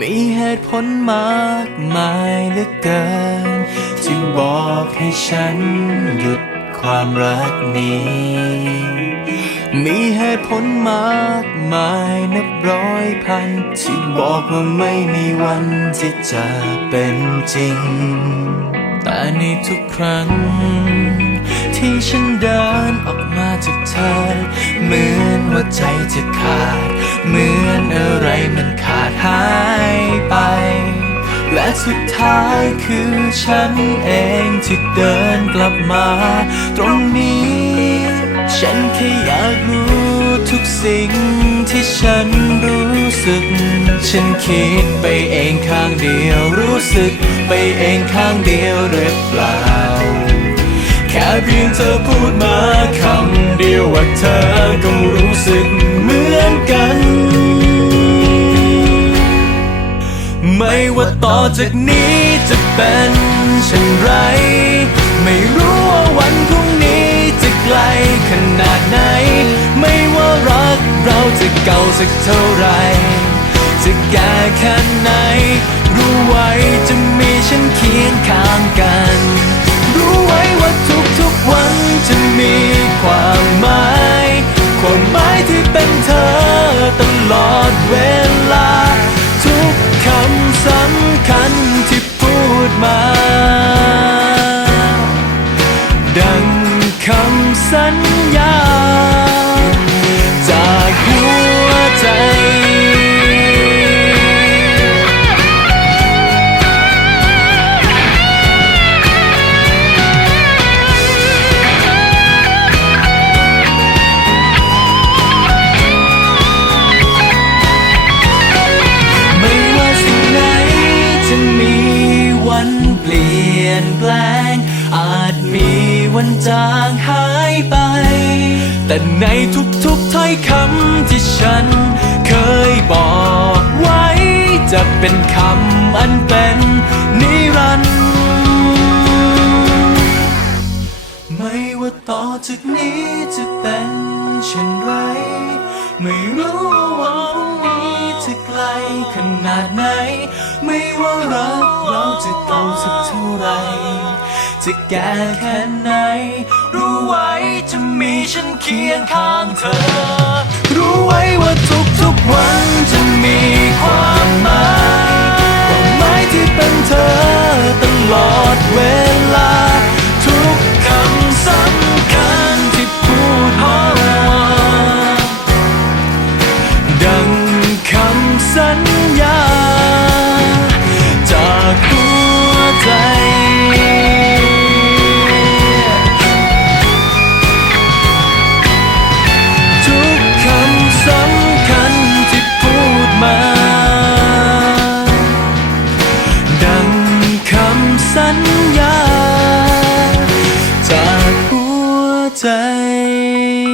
มีเหตุผลมากมายเหลือเกิน จึงบอกให้ฉันหยุดความรักนี้ มีเหตุผลมากมายนับร้อยพัน ที่บอกว่าไม่มีวันที่จะเป็นจริง แต่ในทุกครั้ง ที่ฉันเดินออกมาจากเธอ เหมือนว่าใจจะขาด เหมือนอะไรมันขาดหายไป และสุดท้ายคือฉันเองที่เดินกลับมา ตรงนี้ ฉันแค่อยากรู้ สิ่งที่ฉันรู้สึก ฉันคิดไปเองข้างเดียว รู้สึกไปเองข้างเดียวหรือเปล่า แค่เพียงเธอพูดมาคำเดียวว่าเธอก็รู้สึกเหมือนกัน ไม่ว่าต่อจากนี้จะเป็นเช่นไร สักเท่าไร จะแก่แค่ไหน รู้ไว้จะมีฉันเคียงข้างกัน รู้ไว้ว่าทุกๆวันจะมี ยนแปลง อาจมีวันจางหายไป แต่ในทุกๆถ้อยคำที่ฉัน เคยบอกไว้ จะเป็นคำอันเป็นนิรันดร์ไม่ว่าต่อจากนี้จะเป็นเช่นไร ไม่รู้ว่าพรุ่งนี้จะไกลขนาดไหน ไม่ว่ารักเรา จะเก่าสักเท่าไร จะแก่แค่ไหน รู้ไว้จะมีฉันเคียงข้างเธอ รู้ไว้ว่าทุกๆวันจะมีความหมาย 在